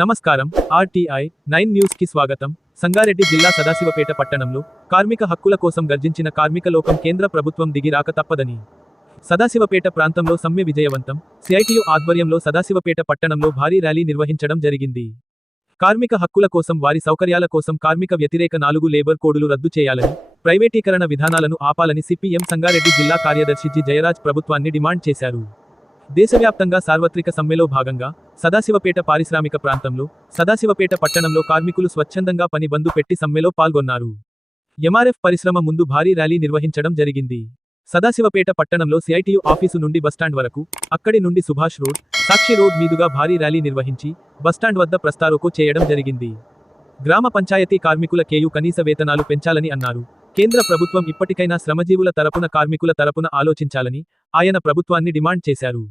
నమస్కారం. RTI nine న్యూస్కి స్వాగతం. సంగారెడ్డి జిల్లా సదాశివపేట పట్టణంలో కార్మిక హక్కుల కోసం గర్జించిన కార్మిక లోకం కేంద్ర ప్రభుత్వం దిగి రాక తప్పదని. సదాశివపేట ప్రాంతంలో సమ్మె విజయవంతం. సిఐటియు ఆధ్వర్యంలో సదాశివపేట పట్టణంలో భారీ ర్యాలీ నిర్వహించడం జరిగింది. కార్మిక హక్కుల కోసం వారి సౌకర్యాల కోసం కార్మిక వ్యతిరేక నాలుగు లేబర్ కోడులు రద్దు చేయాలని ప్రైవేటీకరణ విధానాలను ఆపాలని సిపిఎం సంగారెడ్డి జిల్లా కార్యదర్శి జి జయరాజ్ ప్రభుత్వాన్ని డిమాండ్ చేశారు. దేశవ్యాప్తంగా సార్వత్రిక సమ్మెలో భాగంగా సదాశివపేట పారిశ్రామిక ప్రాంతంలో సదాశివపేట పట్టణంలో కార్మికులు స్వచ్ఛందంగా పని బంద్ పెట్టి సమ్మెలో పాల్గొన్నారు. ఎంఆర్ఎఫ్ పరిశ్రమ ముందు భారీ ర్యాలీ నిర్వహించడం జరిగింది. సదాశివపేట పట్టణంలో సిఐటియు ఆఫీసు నుండి బస్టాండ్ వరకు అక్కడి నుండి సుభాష్ రోడ్ సాక్షి రోడ్ మీదుగా భారీ ర్యాలీ నిర్వహించి బస్టాండ్ వద్ద ప్రస్తారోకో చేయడం జరిగింది. గ్రామ పంచాయతీ కార్మికుల కేయు కనీస వేతనాలు పెంచాలని అన్నారు. కేంద్ర ప్రభుత్వం ఇప్పటికైనా శ్రమజీవుల తరపున కార్మికుల తరపున ఆలోచించాలని ఆయన ప్రభుత్వాన్ని డిమాండ్ చేశారు.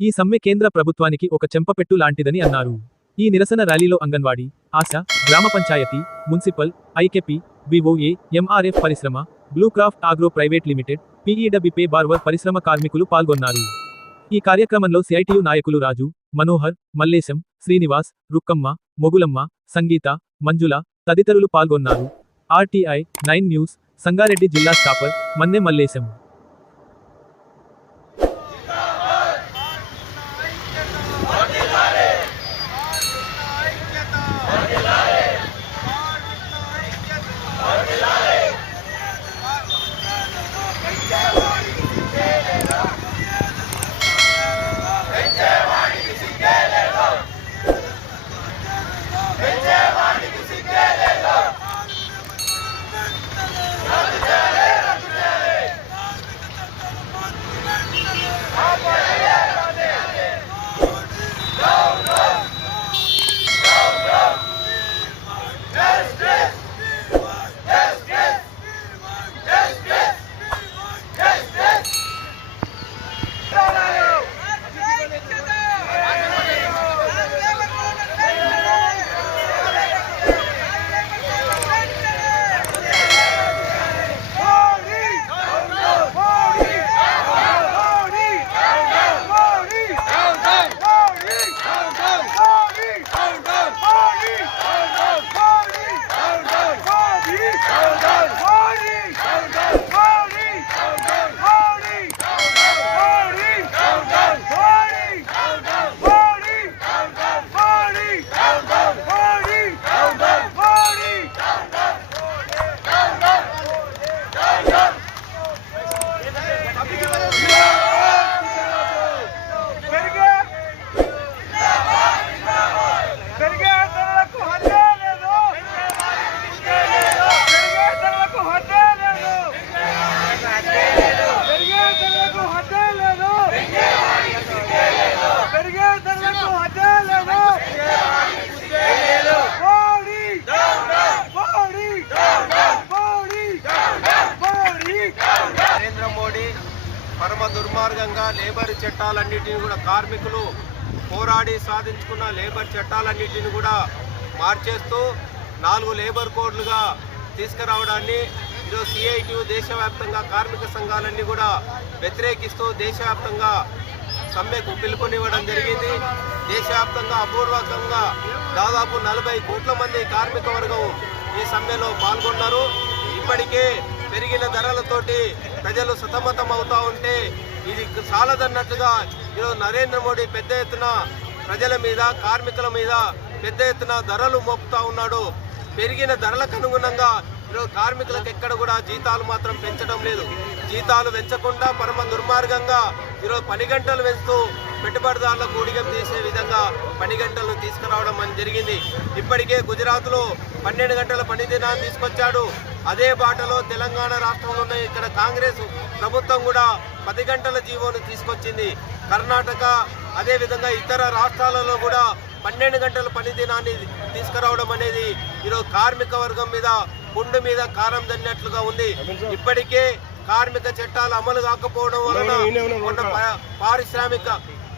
ఈ సమ్మె కేంద్ర ప్రభుత్వానికి ఒక చెంపపెట్టు లాంటిదని అన్నారు. ఈ నిరసన ర్యాలీలో అంగన్వాడీ ఆశ గ్రామ panchayat municipal IKP VOA MRF పరిశ్రమ Blue Craft Agro private limited పీఈడబ్ల్యూపే బార్వర్ పరిశ్రమ కార్మికులు పాల్గొన్నారు. ఈ కార్యక్రమంలో సిఐటియు నాయకులు రాజు మనోహర్ మల్లేశం శ్రీనివాస్ రుక్కమ్మ మొగులమ్మ సంగీత మంజుల తదితరులు పాల్గొన్నారు. ఆర్టీఐ నైన్ న్యూస్ సంగారెడ్డి జిల్లా స్టాపర్ మన్నె మల్లేశం పరమ దుర్మార్గంగా లేబర్ చట్టాలన్నిటిని కూడా కార్మికులు పోరాడి సాధించుకున్న లేబర్ చట్టాలన్నిటిని కూడా మార్చేస్తూ నాలుగు లేబర్ కోడ్లుగా తీసుకురావడాన్ని ఈరోజు సిఐటి దేశవ్యాప్తంగా కార్మిక సంఘాలన్నీ కూడా వ్యతిరేకిస్తూ దేశవ్యాప్తంగా సమ్మెకు పిలుపునివ్వడం జరిగింది. దేశవ్యాప్తంగా అపూర్వకంగా దాదాపు నలభై కోట్ల మంది కార్మిక వర్గం ఈ సమ్మెలో పాల్గొన్నారు. ఇప్పటికే పెరిగిన ధరలతోటి ప్రజలు సతమతం అవుతా ఉంటే ఇది చాలదన్నట్టుగా ఈరోజు నరేంద్ర మోడీ పెద్ద ఎత్తున ప్రజల మీద కార్మికుల మీద పెద్ద ఎత్తున ధరలు మోపుతా ఉన్నాడు. పెరిగిన ధరలకు అనుగుణంగా ఈరోజు కార్మికులకు ఎక్కడ కూడా జీతాలు మాత్రం పెంచడం లేదు. జీతాలు పెంచకుండా పరమ దుర్మార్గంగా ఈరోజు పని గంటలు పెంచుతూ పెట్టుబడిదారుల కూడికం చేసే విధంగా పని గంటలను తీసుకురావడం అని జరిగింది. ఇప్పటికే గుజరాత్లో పన్నెండు గంటల పని దినాన్ని తీసుకొచ్చాడు. అదే బాటలో తెలంగాణ రాష్ట్రంలో ఉన్న ఇక్కడ కాంగ్రెస్ ప్రభుత్వం కూడా పది గంటల జీవోను తీసుకొచ్చింది. కర్ణాటక అదేవిధంగా ఇతర రాష్ట్రాలలో కూడా పన్నెండు గంటల పని దినాన్ని తీసుకురావడం అనేది ఈరోజు కార్మిక వర్గం మీద పుండు మీద కారం దన్నట్లుగా ఉంది. ఇప్పటికే కార్మిక చట్టాలు అమలు కాకపోవడం వలన మొన్న పా- పారిశ్రామిక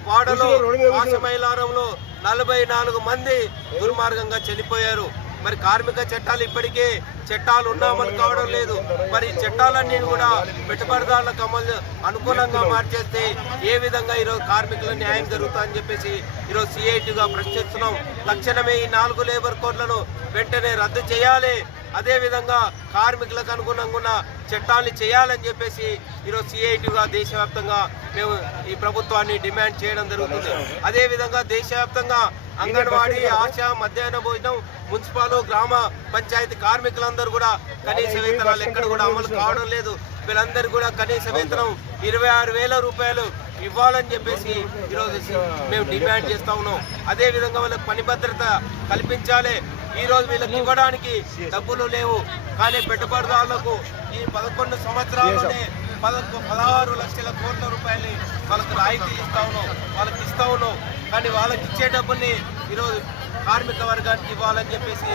వాడలో పాశమైలారంలో నలభై నాలుగు మంది దుర్మార్గంగా చనిపోయారు. మరి కార్మిక చట్టాలు ఇప్పటికే చట్టాలు ఉన్నామని కావడం లేదు. మరి చట్టాలన్నీ కూడా పెట్టుబడిదారులకు అమలు అనుకూలంగా మార్చేస్తే ఏ విధంగా ఈరోజు కార్మికుల న్యాయం జరుగుతుందని చెప్పేసి ఈరోజు సిఐటిగా ప్రశ్నిస్తున్నాం. తక్షణమే ఈ నాలుగు లేబర్ కోడ్లను వెంటనే రద్దు చేయాలి. అదేవిధంగా కార్మికులకు అనుగుణంగా ఉన్న చట్టాన్ని చేయాలని చెప్పేసి ఈరోజు సిఐటిగా దేశవ్యాప్తంగా మేము ఈ ప్రభుత్వాన్ని డిమాండ్ చేయడం జరుగుతుంది. అదేవిధంగా దేశవ్యాప్తంగా అంగన్వాడీ ఆశా మధ్యాహ్న భోజనం మున్సిపల్ గ్రామ పంచాయతీ కార్మికులందరూ కూడా కనీస వేతనాలు ఎక్కడ కూడా అమలు కావడం లేదు. వీళ్ళందరూ కూడా కనీస వేతనం ఇరవై ఆరు వేల రూపాయలు ఇవ్వాలని చెప్పేసి ఈరోజు మేము డిమాండ్ చేస్తా ఉన్నాం. అదేవిధంగా వాళ్ళకి పని భద్రత కల్పించాలి. ఈరోజు వీళ్ళకి ఇవ్వడానికి డబ్బులు లేవు. కానీ పెట్టుబడిదారులకు ఈ పదకొండు సంవత్సరాలనే పదకొ పదహారు లక్షల కోట్ల రూపాయలు వాళ్ళకు రాయితీ ఇస్తా ఉన్నాం వాళ్ళకి ఇస్తా ఉన్నాం కానీ వాళ్ళకి ఇచ్చే డబ్బుల్ని ఈరోజు కార్మిక వర్గానికి ఇవ్వాలని చెప్పేసి